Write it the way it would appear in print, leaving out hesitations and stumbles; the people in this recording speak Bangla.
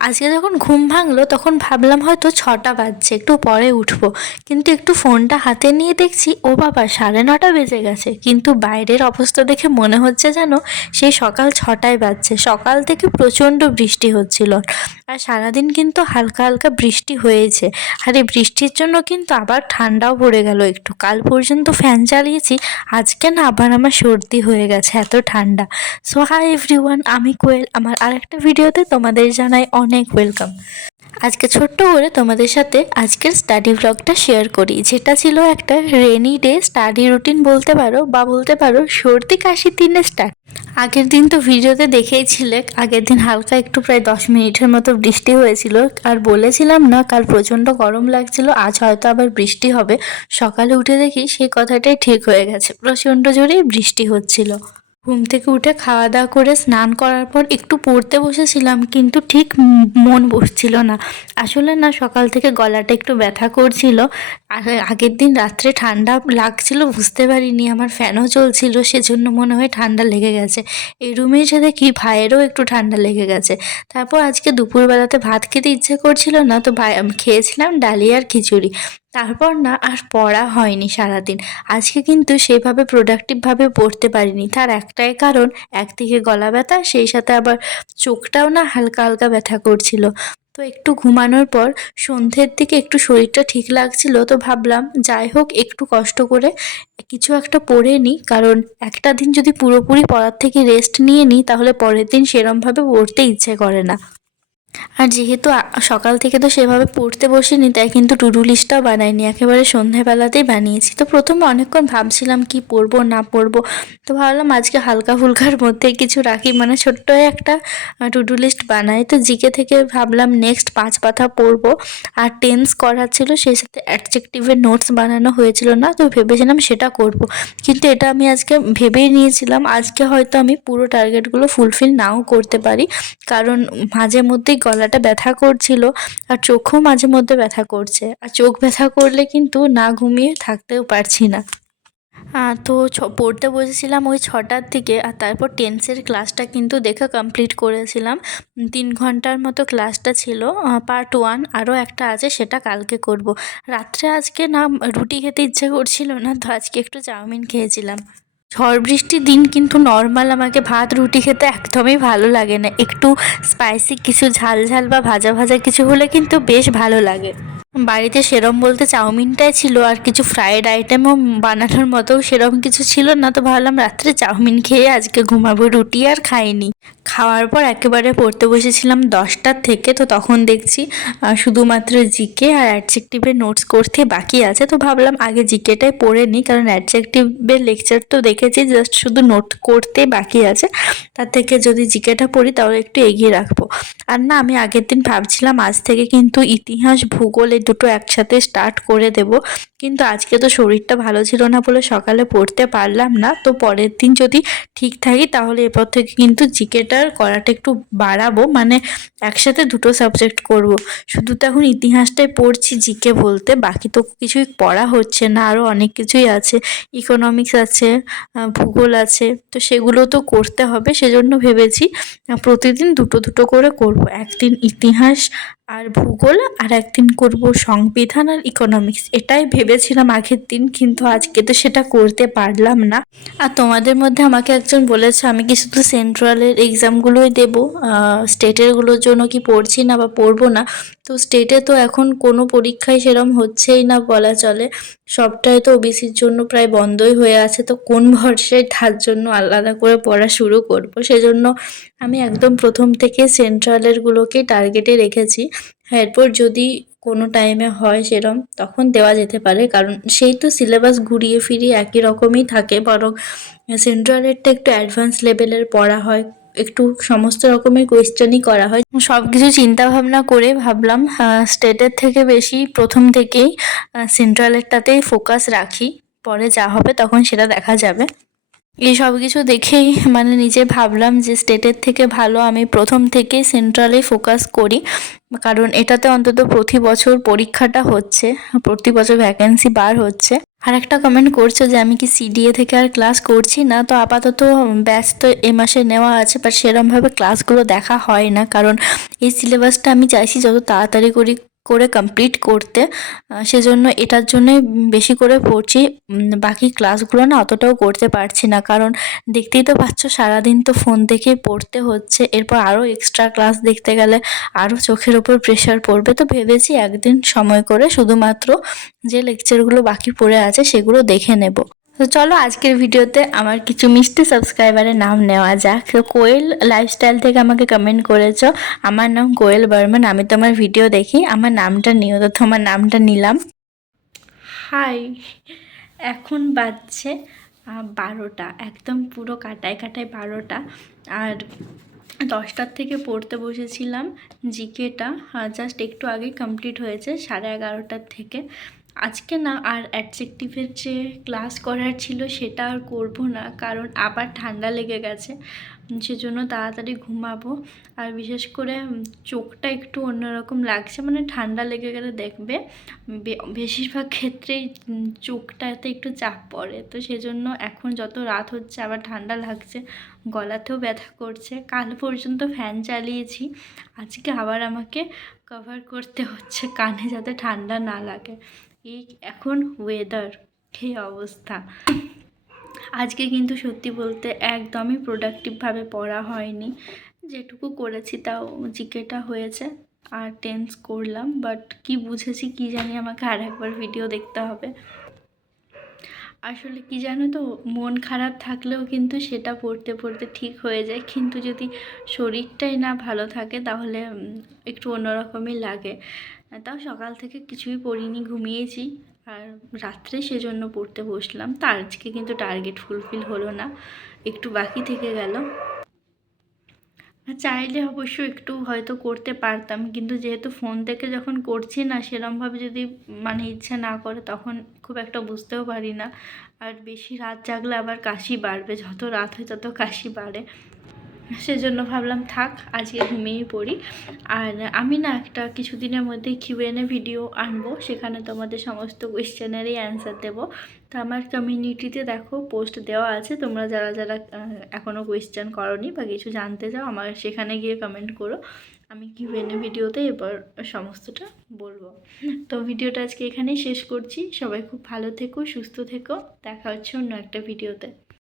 আজকে যখন ঘুম ভাঙলো তখন ভাবলাম হয়তো 6টা বাজছে, একটু পরে উঠবো। কিন্তু একটু ফোনটা হাতে নিয়ে দেখছি ও বাবা 9:30 বেজে গেছে। কিন্তু বাইরের অবস্থা দেখে মনে হচ্ছে যেন সেই সকাল 6টায় বাজছে। সকাল থেকে প্রচণ্ড বৃষ্টি হচ্ছিল, আর সারাদিন কিন্তু হালকা হালকা বৃষ্টি হয়েছে। আর এই বৃষ্টির জন্য কিন্তু আবার ঠান্ডাও পড়ে গেল একটু। কাল পর্যন্ত ফ্যান চালিয়েছি, আজকে না আবার আমার সর্দি হয়ে গেছে, এত ঠান্ডা। সো হাই এভরিওয়ান, আমি কোয়েল। আমার আরেকটা ভিডিওতে তোমাদের জানাই অনেক ওয়েলকাম। আজকে ছোট্ট করে তোমাদের সাথে আজকের স্টাডি ব্লগটা শেয়ার করি, যেটা ছিল একটা রেনি ডে স্টাডি রুটিন বলতে পারো, বা বলতে পারো সর্দি কাশির দিনে স্টার্ট। আগের দিন তো ভিডিওতে দেখেইছিলে, আগের দিন হালকা একটু প্রায় 10 মিনিটের মতো বৃষ্টি হয়েছিল। আর বলেছিলাম না কাল প্রচণ্ড গরম লাগছিল, আজ হয়তো আবার বৃষ্টি হবে। সকালে উঠে দেখি সেই কথাটাই ঠিক হয়ে গেছে, প্রচণ্ড জোরেই বৃষ্টি হচ্ছিল। ঘুম থেকে উঠে খাওয়া দাওয়া করে স্নান করার পর একটু পড়তে বসেছিলাম, কিন্তু ঠিক মন বসছিল না। আসলে না সকাল থেকে গলাটা একটু ব্যথা করছিল। আর আগের দিন রাত্রে ঠান্ডা লাগছিল, বুঝতে পারিনি, আমার ফ্যানও চলছিল, সেজন্য মনে হয় ঠান্ডা লেগে গেছে। এই রুমে এসে দেখি ভাইয়েরও একটু ঠান্ডা লেগে গেছে। তারপর আজকে দুপুরবেলাতে ভাত খেতে ইচ্ছে করছিল না, তো খেয়েছিলাম ডালি আর খিচুড়ি। তারপর না আর পড়া হয়নি সারাদিন। আজকে কিন্তু সেভাবে প্রোডাক্টিভভাবে পড়তে পারিনি। তার একটাই কারণ, একদিকে গলা ব্যথা, সেই সাথে আবার চোখটাও না হালকা হালকা ব্যথা করছিল। তো একটু ঘুমানোর পর সন্ধ্যের দিকে একটু শরীরটা ঠিক লাগছিল, তো ভাবলাম যাই হোক একটু কষ্ট করে কিছু একটা পড়ে নিই। কারণ একটা দিন যদি পুরোপুরি পড়ার থেকে রেস্ট নিয়ে নিই, তাহলে পরের দিন সেরমভাবে পড়তে ইচ্ছে করে না। আর যেহেতু সকাল থেকে তো সেভাবে পড়তে বসিনি, তাই কিন্তু টু ডু লিস্টটাও বানাইনি, একেবারে সন্ধেবেলাতেই বানিয়েছি। তো প্রথমে অনেকক্ষণ ভাবছিলাম কি পড়বো না পড়বো, তো ভাবলাম আজকে হালকা ফুলকার মধ্যে কিছু রাখি, মানে ছোট্ট একটা টু ডু লিস্ট বানাই। তো জিকে থেকে ভাবলাম নেক্সট 5 পাতা পড়বো। আর টেন্স করার ছিল, সেই সাথে অ্যাডজেক্টিভের নোটস বানানো হয়েছিল না, তো ভেবেছিলাম সেটা করব। কিন্তু এটা আমি আজকে ভেবেই নিয়েছিলাম আজকে হয়তো আমি পুরো টার্গেটগুলো ফুলফিল নাও করতে পারি, কারণ মাঝে মধ্যেই গলাটা ব্যথা করছিল, আর চোখও মাঝে মধ্যে ব্যথা করছে। আর চোখ ব্যথা করলে কিন্তু না ঘুমিয়ে থাকতেও পারছি না। তো পড়তে বসেছিলাম ওই 6টার দিকে, আর তারপর টেন্সের ক্লাসটা কিন্তু দেখা কমপ্লিট করেছিলাম। 3 ঘন্টার মতো ক্লাসটা ছিল, পার্ট 1, আরও একটা আছে, সেটা কালকে করব। রাত্রে আজকে না রুটি খেতে ইচ্ছে করছিল না, তো আজকে একটু চাউমিন খেয়েছিলাম। ঝড় বৃষ্টির দিন কিন্তু নর্মাল আমাকে ভাত রুটি খেতে একদমই ভালো লাগে না, একটু স্পাইসি কিছু ঝাল ঝাল বা ভাজা ভাজা কিছু হলে কিন্তু বেশ ভালো লাগে। বাড়িতে সেরম বলতে চাউমিনটাই ছিল, আর কিছু ফ্রায়েড আইটেমও বানানোর মতো সেরম কিছু ছিল না। তো ভাবলাম রাত্রে চাউমিন খেয়ে আজকে ঘুমাবো, রুটি আর খাইনি। খাওয়ার পর একেবারে পড়তে বসেছিলাম 10টার থেকে, তো তখন দেখছি শুধুমাত্র জিকে আর অ্যাডজেক্টিভের নোটস করতে বাকি আছে। তো ভাবলাম আগে জিকেটাই পড়ে নিই, কারণ অ্যাডজেক্টিভের লেকচার তো দেখেছি, জাস্ট শুধু নোট করতে বাকি আছে। তার থেকে যদি জিকেটা পড়ি তাহলে একটু এগিয়ে রাখবো। আর না আমি আগের দিন ভাবছিলাম আজ থেকে কিন্তু ইতিহাস ভূগোল এই দুটো একসাথে স্টার্ট করে দেব, কিন্তু আজকে তো শরীরটা ভালো ছিল না বলে সকালে পড়তে পারলাম না। তো পরের দিন যদি ঠিক থাকি তাহলে এরপর থেকে কিন্তু জিকেটার করাটা একটু বাড়াবো, মানে একসাথে দুটো সাবজেক্ট করব। শুধু তো এখন ইতিহাসটাই পড়ছি জিকে বলতে, বাকি তো কিছুই পড়া হচ্ছে না, আরও অনেক কিছুই আছে, ইকোনমিক্স আছে, ভূগোল আছে, তো সেগুলো তো করতে হবে। সেজন্য ভেবেছি প্রতিদিন দুটো দুটো করে করব, একদিন ইতিহাস আর ভূগোল, আর একদিন করব সংবিধান আর ইকোনমিক্স। এটাই ভেবেছিলাম আগের দিন, কিন্তু আজকে তো সেটা করতে পারলাম না। আর তোমাদের মধ্যে আমাকে একজন বলেছে আমি কি শুধু সেন্ট্রালের এক্সামগুলোই দেবো, স্টেটেরগুলোর জন্য কি পড়ছি না বা পড়বো না। তো স্টেটে তো এখন কোনো পরীক্ষাই সেরম হচ্ছেই না বলা চলে, সবটাই তো ওবিসির জন্য প্রায় বন্ধই হয়ে আছে। তো কোন ভরসায় তার জন্য আলাদা করে পড়া শুরু করব, সেজন্য আমি একদম প্রথম থেকে সেন্ট্রালেরগুলোকেই টার্গেটে রেখেছি। এরপর যদি কোনো টাইমে হয় সেরম, তখন দেওয়া যেতে পারে, কারণ সেই তো সিলেবাস ঘুরিয়ে ফিরিয়ে একই রকমই থাকে, বরং সেন্ট্রালেরটা একটু অ্যাডভান্স লেভেলের পড়া হয়, একটু সমস্ত রকমের কোয়েশ্চেনই করা হয়। সব কিছু চিন্তা ভাবনা করে ভাবলাম স্টেটের থেকে বেশি প্রথম থেকেই সেন্ট্রালেরটাতেই ফোকাস রাখি, পরে যা হবে তখন সেটা দেখা যাবে। এই সব কিছু দেখেই মানে নিজে ভাবলাম যে স্টেটের থেকে ভালো আমি প্রথম থেকেই সেন্ট্রালে ফোকাস করি, কারণ এটাতে অন্তত প্রতি বছর পরীক্ষাটা হচ্ছে, প্রতি বছর ভ্যাকেন্সি বার হচ্ছে। আর একটা কমেন্ট করছো যে আমি কি সিডিএ থেকে আর ক্লাস করছি না, তো আপাতত ব্যাচ তো এ মাসে নেওয়া আছে, বাট সেরমভাবে ক্লাসগুলো দেখা হয় না, কারণ এই সিলেবাসটা আমি চাইছি যত তাড়াতাড়ি করে কমপ্লিট করতে। সেজন্য এটার জন্যই বেশি করে পড়ছি। বাকি ক্লাসগুলো না অতটাও করতে পারছি না, কারণ দেখতেই তো পাচ্ছ সারাদিন তো ফোন দেখেই পড়তে হচ্ছে। এরপর আরও এক্সট্রা ক্লাস দেখতে গেলে আরও চোখের ওপর প্রেশার পড়বে। তো ভেবেছি একদিন সময় করে শুধুমাত্র যে লেকচারগুলো বাকি পড়ে আছে সেগুলো দেখে নেব। তো চলো আজকের ভিডিওতে আমার কিছু মিষ্টি সাবস্ক্রাইবারের নাম নেওয়া যাক। তো কোয়েল লাইফস্টাইল থেকে আমাকে কমেন্ট করেছো, আমার নাম কোয়েল বর্মন, আমি তোমার ভিডিও দেখি, আমার নামটা নিও। তো তোমার নামটা নিলাম। হাই, এখন বাজছে 12টা, একদম পুরো কাটায় কাটায় 12টা। আর 10টার থেকে পড়তে বসেছিলাম জিকেটা, জাস্ট একটু আগেই কমপ্লিট হয়েছে 11:30টার থেকে। আজকে না আর অ্যাডজেক্টিভের যে ক্লাস করার ছিল সেটা আর করবো না, কারণ আবার ঠান্ডা লেগে গেছে, সেজন্য তাড়াতাড়ি ঘুমাবো। আর বিশেষ করে চোখটা একটু অন্যরকম লাগছে, মানে ঠান্ডা লেগে গেলে দেখবে বেশিরভাগ ক্ষেত্রেই চোখটাতে একটু চাপ পড়ে। তো সেজন্য এখন যত রাত হচ্ছে আবার ঠান্ডা লাগছে, গলাতেও ব্যথা করছে। কাল পর্যন্ত ফ্যান চালিয়েছি, আজকে আবার আমাকে কভার করতে হচ্ছে কানে, যাতে ঠান্ডা না লাগে। এই এখন ওয়েদার, এই অবস্থা। আজকে কিন্তু সত্যি বলতে একদমই প্রোডাক্টিভভাবে পড়া হয়নি, যেটুকু করেছি তাও জিকেটা হয়েছে আর টেন্স করলাম, বাট কি বুঝেছি কি জানি, আমাকে আর একবার ভিডিও দেখতে হবে। আসলে কি জানো তো, মন খারাপ থাকলেও কিন্তু সেটা পড়তে পড়তে ঠিক হয়ে যায়, কিন্তু যদি শরীরটাই না ভালো থাকে তাহলে একটু অন্যরকমই লাগে। তাও সকাল থেকে কিছুই পড়িনি, ঘুমিয়েছি, আর রাত্রে সেজন্য পড়তে বসলাম। তা আজকে কিন্তু টার্গেট ফুলফিল হলো না, একটু বাকি থেকে গেল। চাইলে অবশ্য একটু হয়তো করতে পারতাম, কিন্তু যেহেতু ফোন থেকে যখন করছি না, সেরমভাবে যদি মানে ইচ্ছে না করে তখন খুব একটা বুঝতেও পারি না। আর বেশি রাত জাগলে আবার কাশি বাড়বে, যত রাত হয় তত কাশি বাড়ে, সেজন্য ভাবলাম থাক আজকে ঘুমিয়েই পড়ি। আর আমি না একটা কিছুদিনের মধ্যে কিউএনএ ভিডিও আনবো, সেখানে তোমাদের সমস্ত কোয়েশ্চেনেরই অ্যান্সার দেবো। তো আমার কমিউনিটিতে দেখো পোস্ট দেওয়া আছে, তোমরা যারা যারা এখনও কোয়েশ্চেন করোনি বা কিছু জানতে চাও আমার সেখানে গিয়ে কমেন্ট করো, আমি কিউএনএ ভিডিওতে এবার সমস্তটা বলবো। তো ভিডিওটা আজকে এখানেই শেষ করছি। সবাই খুব ভালো থেকো, সুস্থ থেকো, দেখা হচ্ছে অন্য একটা ভিডিওতে।